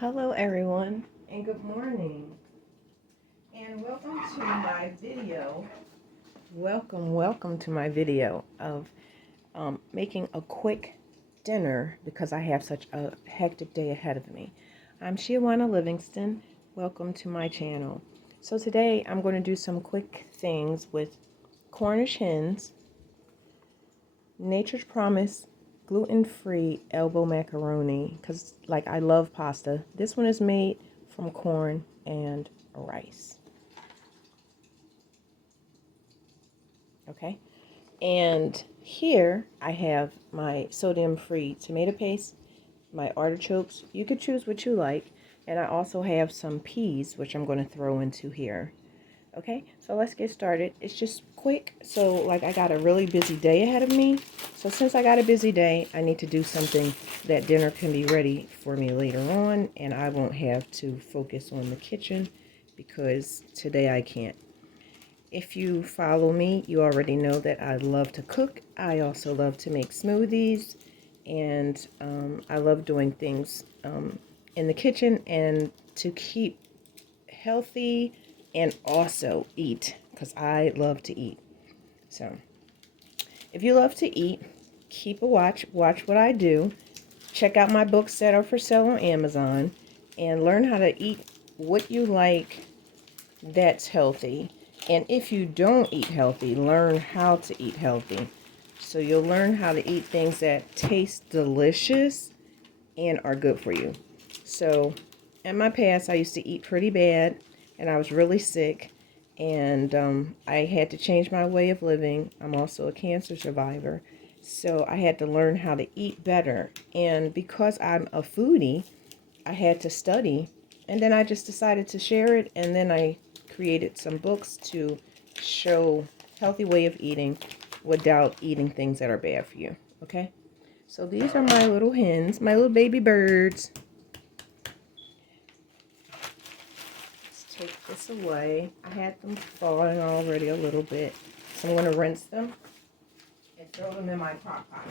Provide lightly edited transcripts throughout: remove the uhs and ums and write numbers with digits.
Hello everyone and good morning and welcome to my video. Welcome to my video of making a quick dinner because I have such a hectic day ahead of me. I'm SHEWANNA Livingston. Welcome to my channel. So today I'm going to do some quick things with Cornish hens, Nature's Promise gluten-free elbow macaroni, because like I love pasta. This one is made from corn and rice. Okay, and here I have my sodium-free tomato paste, my artichokes. You could choose what you like, and I also have some peas which I'm going to throw into here. Okay, so let's get started. It's just quick. So like I got a really busy day ahead of me. So since I got a busy day, I need to do something that dinner can be ready for me later on, and I won't have to focus on the kitchen because today I can't. If you follow me, you already know that I love to cook. I also love to make smoothies, and I love doing things in the kitchen and to keep healthy and also eat, because I love to eat. So if you love to eat, keep a watch what I do. Check out my books that are for sale on Amazon and learn how to eat what you like that's healthy. And if you don't eat healthy, learn how to eat healthy. So you'll learn how to eat things that taste delicious and are good for you. So in my past, I used to eat pretty bad, and I was really sick, and I had to change my way of living. I'm also a cancer survivor, so I had to learn how to eat better. And because I'm a foodie, I had to study, and then I just decided to share it, and then I created some books to show healthy way of eating without eating things that are bad for you. Okay, so these are my little hens, my little baby birds. Take this away. I had them thawing already a little bit, so I'm going to rinse them and throw them in my crock pot.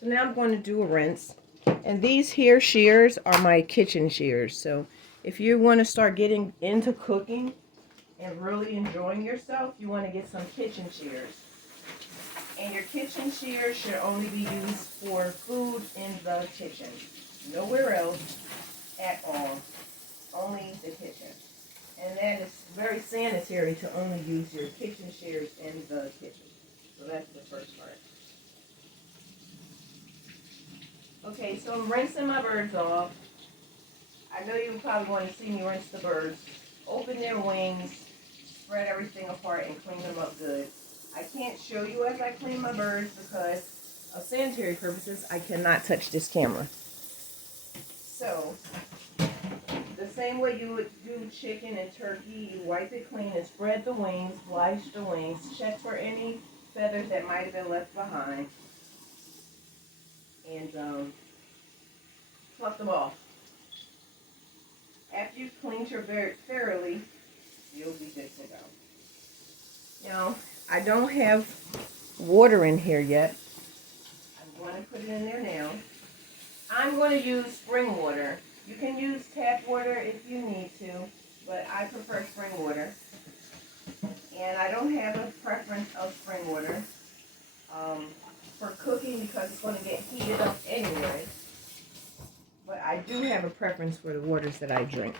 So now I'm going to do a rinse, and these here shears are my kitchen shears. So if you want to start getting into cooking and really enjoying yourself, you want to get some kitchen shears. And your kitchen shears should only be used for food in the kitchen, nowhere else at all, only the kitchen. And that is very sanitary to only use your kitchen shears in the kitchen. So that's the first part. Okay, so I'm rinsing my birds off. I know you probably want to see me rinse the birds. Open their wings, spread everything apart, and clean them up good. I can't show you as I clean my birds because of sanitary purposes, I cannot touch this camera. So, the same way you would do chicken and turkey, you wipe it clean and spread the wings, bleach the wings, check for any feathers that might have been left behind, and pluck them off. After you've cleaned your bird thoroughly, you'll be good to go. Now, I don't have water in here yet. I'm going to put it in there now. I'm going to use spring water. You can use tap water if you need to, but I prefer spring water. And I don't have a preference of spring water for cooking because it's going to get heated up anyway. But I do have a preference for the waters that I drink.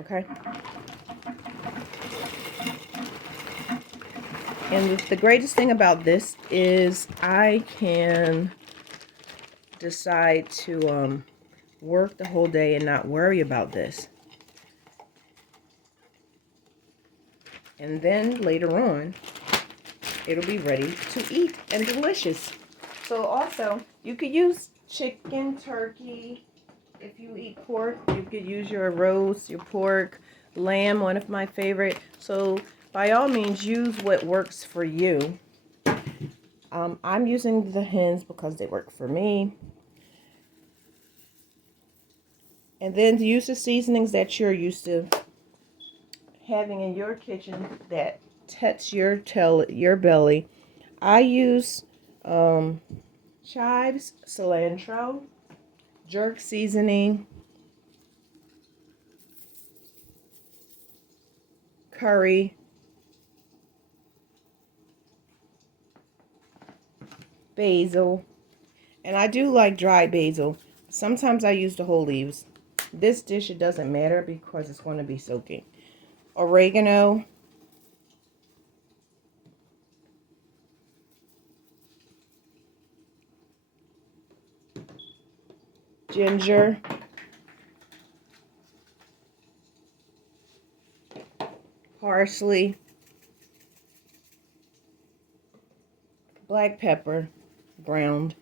Okay? And the greatest thing about this is I can decide to work the whole day and not worry about this. And then later on, it'll be ready to eat and delicious. So also, you could use chicken, turkey. If you eat pork, you could use your roast, your pork, lamb, one of my favorite. So by all means, use what works for you. I'm using the hens because they work for me. And then use the seasonings that you're used to having in your kitchen that touch your belly. I use chives, cilantro, jerk seasoning, curry, basil, and I do like dried basil. Sometimes I use the whole leaves. This dish, it doesn't matter because it's going to be soaking. Oregano, ginger, parsley, black pepper, ground,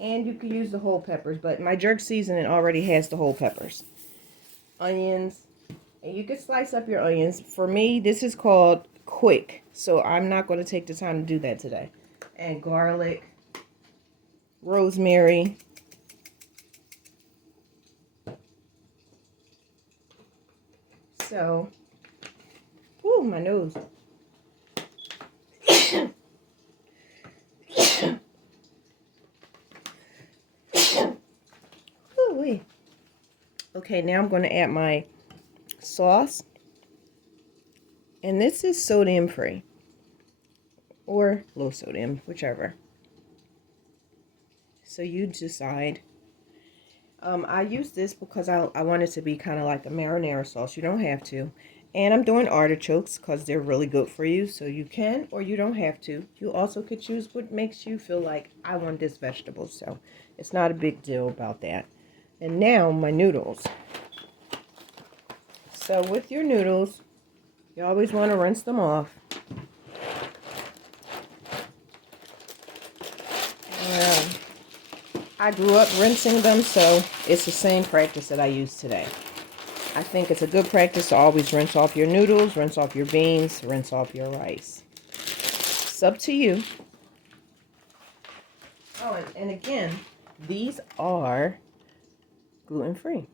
and you can use the whole peppers, but my jerk seasoning already has the whole peppers. Onions, and you can slice up your onions. For me, this is called quick, so I'm not going to take the time to do that today. And garlic, rosemary, so, ooh, my nose. Ooh-wee. Okay, now I'm going to add my sauce. And this is sodium free. Or low sodium, whichever. So you decide. I use this because I want it to be kind of like a marinara sauce. You don't have to. And I'm doing artichokes because they're really good for you. So you can or you don't have to. You also could choose what makes you feel like I want this vegetable. So it's not a big deal about that. And now my noodles. So with your noodles, you always want to rinse them off. I grew up rinsing them, so it's the same practice that I use today. I think it's a good practice to always rinse off your noodles, rinse off your beans, rinse off your rice. It's up to you. Oh, and again, these are gluten-free.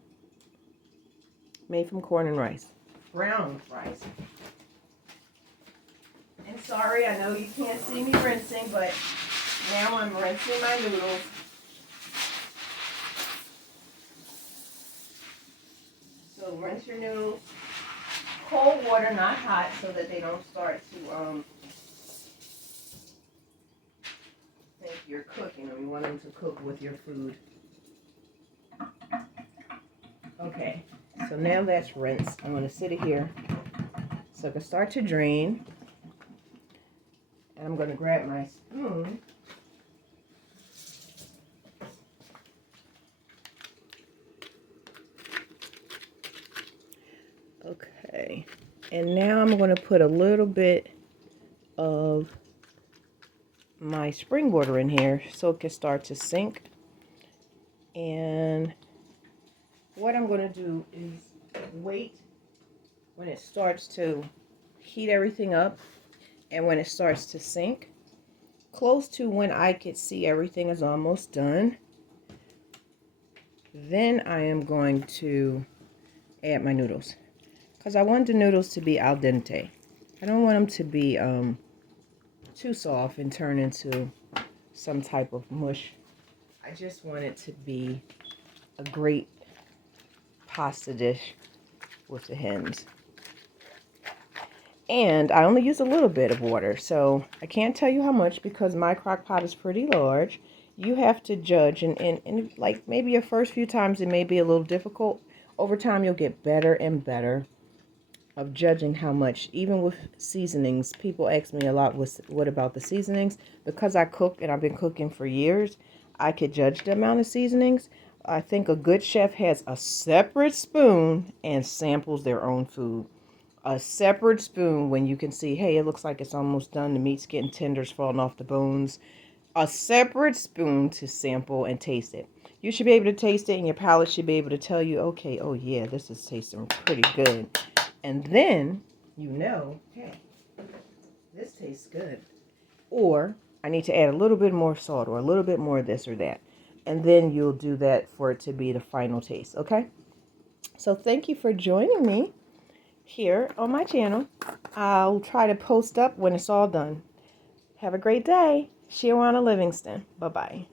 Made from corn and rice. Brown rice. And sorry, I know you can't see me rinsing, but now I'm rinsing my noodles. So rinse your noodles. Cold water, not hot, so that they don't start to think you're cooking them. You want them to cook with your food. Okay, so now that's rinsed. I'm going to sit it here so it can start to drain. And I'm going to grab my spoon. Okay, and now I'm going to put a little bit of my spring water in here so it can start to sink. And what I'm going to do is wait when it starts to heat everything up and when it starts to sink, close to when I could see everything is almost done. Then I am going to add my noodles. Because I want the noodles to be al dente. I don't want them to be too soft and turn into some type of mush. I just want it to be a great pasta dish with the hens. And I only use a little bit of water, so I can't tell you how much because my crock pot is pretty large. You have to judge, and like maybe your first few times it may be a little difficult. Over time you'll get better and better of judging how much. Even with seasonings, people ask me a lot, what about the seasonings? Because I cook and I've been cooking for years, I could judge the amount of seasonings. I think a good chef has a separate spoon and samples their own food. A separate spoon when you can see, hey, it looks like it's almost done, the meat's getting tenders falling off the bones. A separate spoon to sample and taste it. You should be able to taste it and your palate should be able to tell you, okay, oh yeah, this is tasting pretty good. And then, you know, hey, this tastes good. Or, I need to add a little bit more salt or a little bit more of this or that. And then you'll do that for it to be the final taste, okay? So thank you for joining me here on my channel. I'll try to post up when it's all done. Have a great day. SHEWANNA Livingston. Bye-bye.